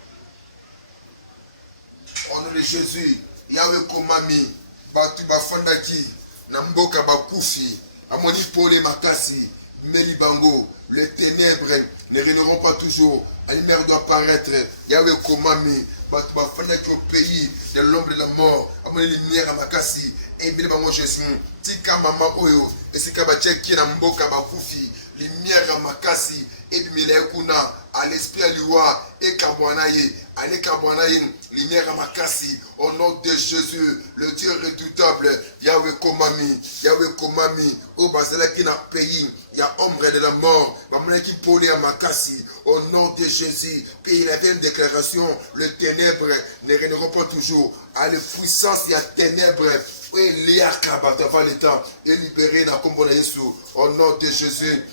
Au nom de Jésus, Yahweh Komami, Batu Bafandaki, Namboka Bakufi, Amoni Pole Makasi, Melibango, les ténèbres ne régneront pas toujours. La lumière doit paraître. Yahweh Komami, Batu Bafandaki au pays de l'ombre de la mort, Amoni lumière à Makasi, et Melibango Jésus, Tika Mama Oyo, et Sikabacheki Namboka Bakufi, lumière à Makasi, et Milekuna, à l'esprit à l'Iwa, et Kabwanaye, à l'Ekabwanaye, lumière à Makasi, au nom de Jésus, le Dieu redoutable, Yahweh Komami, au Basala qui n'a pays, il y a ombre de la mort, Mamane qui polé à Makasi, au nom de Jésus, puis il avait une déclaration, le ténèbre ne régneront pas toujours, à la puissance, il y a ténèbres, oui, il y a Kabata, le temps, et libéré dans Kombona Yesu, au nom de Jésus.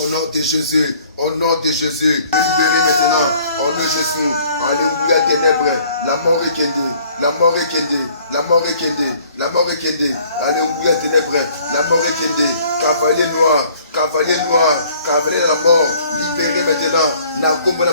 Au nom de Jésus, au nom de Jésus, libérez maintenant, au nom de Jésus, alléluia ténèbres, la mort est kendée, la mort est kendée, la mort est kendée, la mort est kendée, alléluia ténèbres, la mort est kendée, cavalier noir, cavalier de la mort, libérez maintenant, la combat de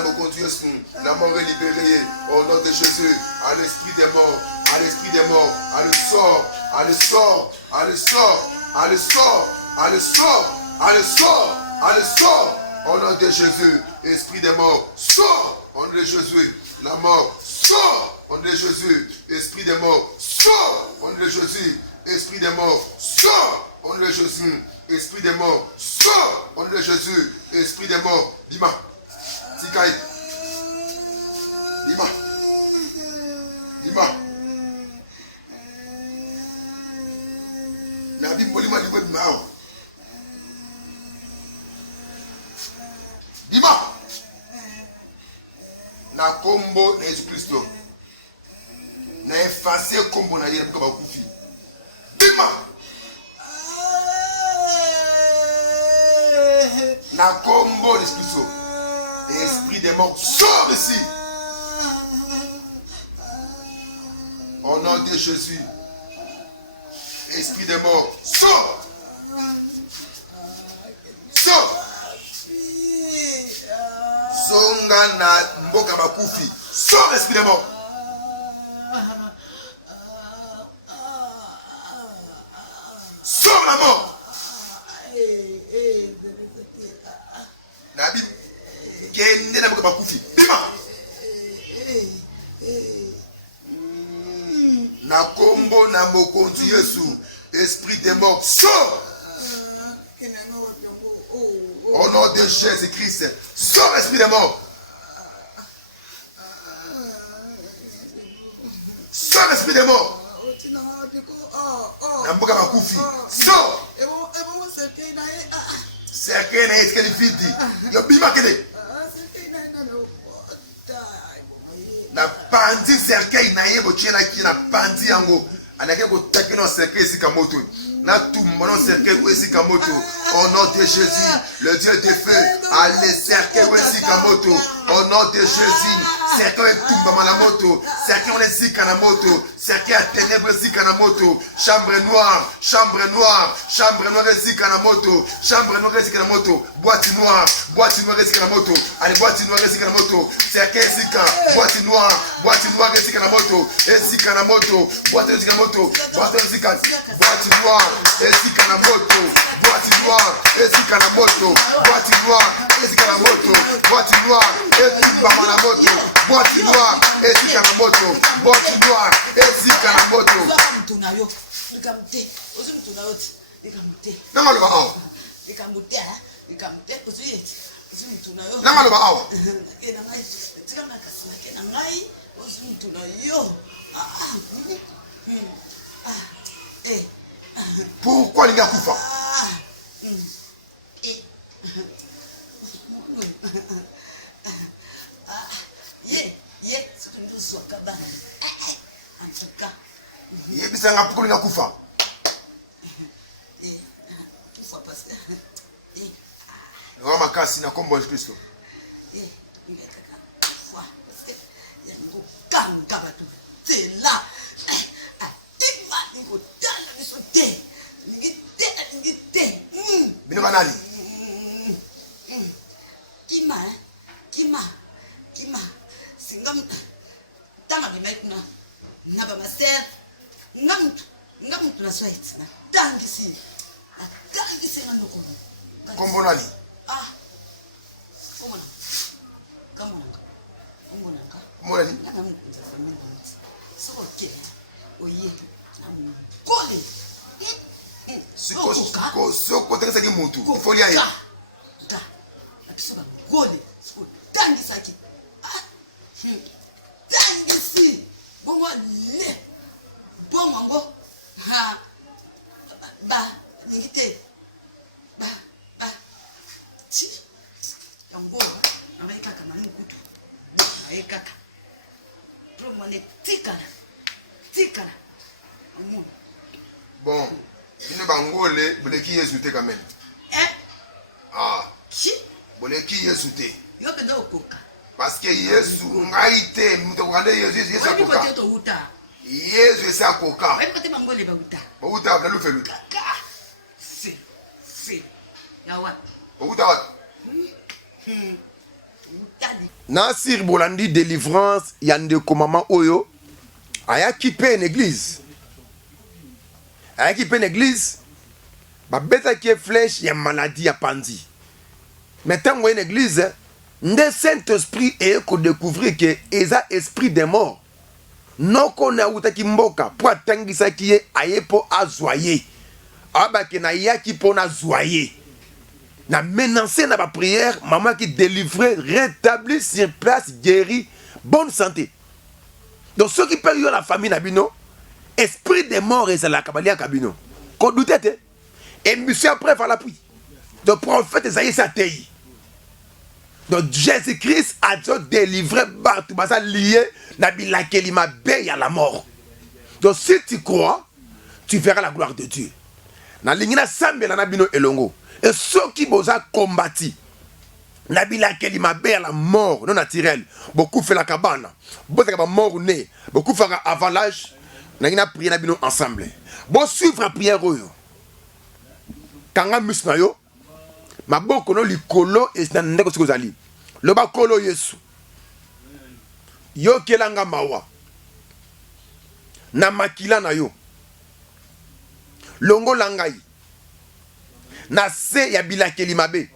la mort est libérée, au nom de Jésus, à l'esprit des morts, à l'esprit des morts, à le sort, à le sort, à le sort, à le sort, à le sort, à le sort. Allez, sors, au nom de Jésus, esprit des morts, sors, au nom de Jésus, la mort, sors, au nom de Jésus, esprit des morts, sors, au nom de Jésus, esprit des morts, sors, au nom de Jésus, esprit des morts, sors, au nom de Jésus, esprit des morts, Dima, Tikaï, Dima, la Bible, Dima, na kombo na Yesu Kristo na effacer kombo na yeye kwa bakufi bima na kombo na Yesu Kristo esprit des morts sors ici au nom de Jésus. Esprit des morts sors sors zonga na mboka bakufi sors esprit des morts sors la mort nabi kende na mboka bakufi bima na kombo na mokonzi Yesu esprit des morts sors au nom de Jésus-Christ sors esprit des morts sors esprit des morts na mboka bakufi sors cercueil na eskeli vidi yo bima kede na pandi cercueil na ye botiela ki na pandi yango anake ko taki no cercueil esika moto na tumba no cercueil esika moto au nom de Jésus le Dieu de feu a le cercueil esika moto au nom de Jésus cercueil tumba mala moto cercueil esika na moto cercueil a ténèbres esika na moto chambre noire esika na moto chambre noire esika na moto boîte noire esika na moto allez boîte noire esika na moto cercueil esika boîte noire esika na moto esika na moto boîte esika na moto boîte esika boîte noire esika na moto boîte noire esika na moto boîte noire esika na moto boîte noire esika na moto boîte noire esika na moto boîte noire esika na moto mtunayo nikamte usimtunayo nikamte namaloba awa nikamte usimtunayo namaloba awa ena mai tikanga kasina kena ngai usimtunayo pourquoi linga kufa ye situnduzo kabana antuka yebisanga pourquoi linga kufa kufa parce que wa makasi na kombo Yesu Kristo ngekaka kufa parce que yango kanga batu tela atima niko tala biso te ngite bino banali kima singam tanga bimai kuna na baba ser ngamtu na sweat na tangisi na noko kombo nali kombo nali siko tekesa ki mutu folia ye apiso bagole siko tangisa ki tangisi bongo le bongo ngo ba ningite ba ti yango amaika kama nukutu amaika promone tikala amun bon bino bangole boleki Yesu te quand même ki boleki Yesu te yo penda okoka parce que Yesu ngai te muto kande Yesu akoka wani ko uta Yesu esa akoka wani ko te mangole ba uta na lufelu kaka fe ya wapi uta wat utali Nasir Bolandi délivrance yande komama oyo ayaki pe en église babetaki flèche ya maladie ya pandi mais ntango en église nde Saint-Esprit eko découvrir que eza esprit des morts noko na utaki mboka po atangisaki ye aye po azwa ye abaki na yaki po na zwa ye na menacer na ba prière maman qui délivrer rétablir sur place guéri bonne santé donc ceux qui perdent la famille na bino esprit des morts et c'est la kabalia kabino ko douté et monsieur après fa l'appui le prophète Isaïe sa tei Donc Jésus-Christ a déjà délivré Batou Basa lié na bilakeli mabe à la mort. Donc si tu crois, tu verras la gloire de Dieu. Na lingina sambe na bino elongo. Et ceux qui boza combattu na bilakeli mabe à la mort non naturelle. Beaucoup fait la cabane. Beaucoup fait mort né. Beaucoup fait avant l'âge. Na ngina prier na bino ensemble. Bon suivre la prière oyo. Kanga musna yo. Maboko no likolo et na ndeko sikozali. Loba kolo Yesu. Yo kelanga mawa. Na makila na yo. Longo langai. Na se ya bilakeli mabe.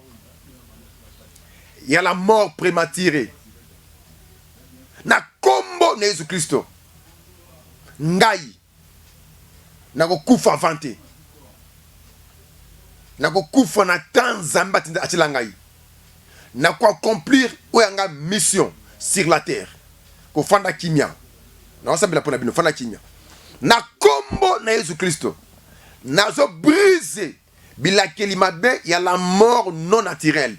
Ya la mort prématurée. Na kombo na Yesu Kristo. Ngai. Na ko kufa vante. Na ko kufa na tanzamba tinda atila ngai. Na ko accomplir oyanga mission sur la terre. Ko fanda kimia. Na wasambela pona bino fanda kimia. Na kombo na Yesu Kristo. Na zo brise bilakeli mabe ya la mort non naturelle.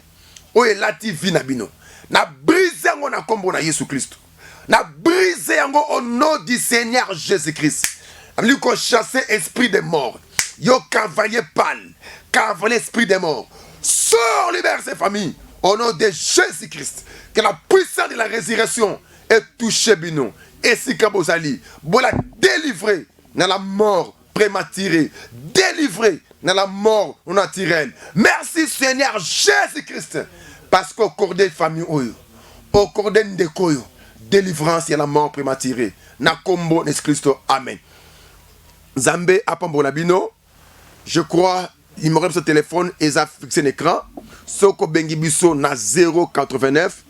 Oye lati vi na bino. Na brise yango na kombo na Yesu Kristo. Na brise yango au nom du Seigneur Jésus-Christ. Amli ko chasser esprit de mort. Yo cavalier pâle. Cavalier esprit de mort. Sors, libère ses familles. Au nom de Jésus-Christ. Que la puissance de la résurrection ait touché bino. Et si Kabozali. Bola délivré dans la mort prématurée. Délivré dans la mort naturelle. Merci Seigneur Jésus-Christ. Parce qu'au cours des familles, au cours des ndékoyo, délivrance et la mort prématurée. Na kombo Jésus Christ. Amen. Zambé Apambolabino. Je crois, il me reste ce téléphone et ça fixé l'écran. Soko Bengibiso na 089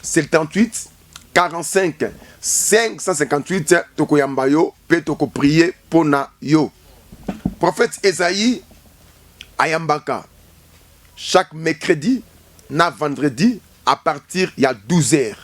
78 45 558 Toko Yambayo, pe Toko prier pour na yo. Prophète Esaïe Ayambaka. Chaque mercredi, na vendredi, à partir il y a 12h.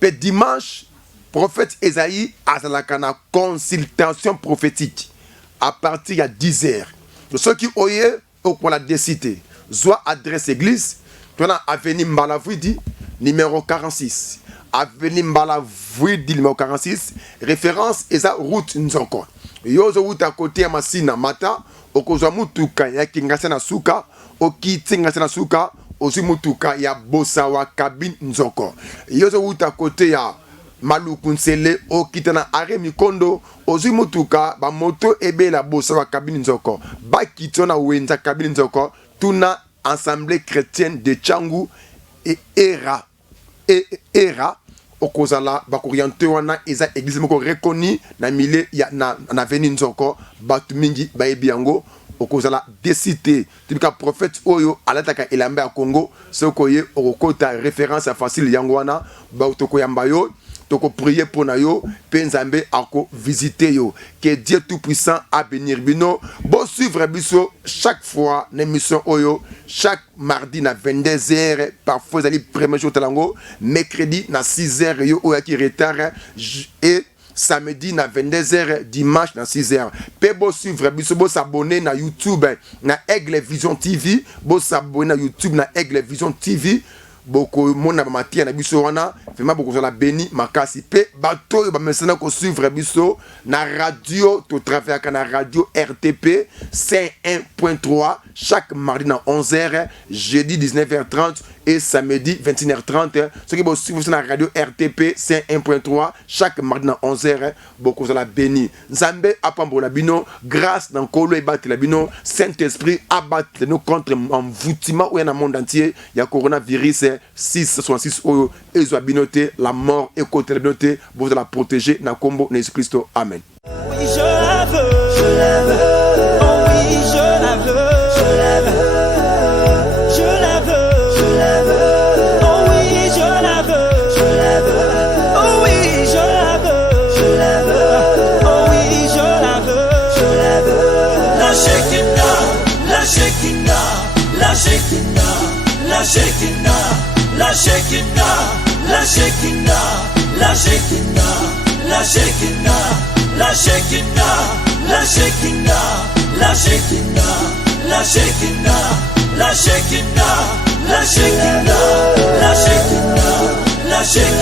Pe dimanche, prophète Esaïe a la consultation prophétique. À partir il y a 10h. De ceux qui oye pour la décider, soit adresse église, tu as avenue Mbalavouidi, numéro 46. Avenue Mbalavouidi, numéro 46, référence et sa route Nzoko. Yozo route à côté à Masina Mata, Okozamutuka, Yakingasa Nasuka, Okitingasa Nasuka, Ozimutuka, ya Bosawa Kabine Nzoko. Yozo route à côté à Malukunsele o kitana are mikondo ozimutuka ba moto ebe la bosa wa kabine nzoko ba kitona wenza kabine nzoko tuna assemblée chrétienne de Tchangu et era okozala ba orienté wana eza église moko reconnue na milieu ya na avenue nzoko batu mingi ba ebiango okozala décité tibika prophète oyo alataka elamba ya Congo sokoye okota référence facile yangwana ba toko yambayo toko prier pour nayo penzambe ako visiter yo que Dieu tout puissant a bénir bino bon suivre biso chaque fois l'émission oyo chaque mardi na 22h parfois ali premier jour talango mercredi na 6h yo oya ki retard et samedi na 22h dimanche na 6h pe bo suivre biso bo s'abonner na YouTube na Aigle Vision TV bo s'abonner na YouTube na Aigle Vision TV beaucoup mona matia na biso wana vraiment beaucoup la béni makasi pe bato ba mesena ko suivre biso na radio to travailler na radio RTP 101.3 chaque mardi na 11h jeudi 19h30 et samedi 21h30 ceux qui vont suivre na radio RTP 101.3 chaque mardi na 11h beaucoup la béni Nzambe apambola bino grâce dans kolo e battre la bino Saint-Esprit abattre nous contre envoûtement ou dans le monde entier il y a coronavirus 666 oyo ezwa binoté la mort et côté la binoté pour la protéger na kombo na Jésus Christ. Amen. Oui, je la veux, je la veux. Oh oui, je la veux, je la veux. Je la veux, je la veux. Oh oui, je la veux, je la veux. Oh oui, je la veux, je la veux. Oh oui, je la veux, je la veux. La Shekinah, la Shekinah, la Shekinah, la Shekinah. La Shekinah, la Shekinah, la Shekinah, la Shekinah, la Shekinah, la Shekinah, la Shekinah, la Shekinah, la Shekinah, la Shekinah, la Shekinah, la Shekinah.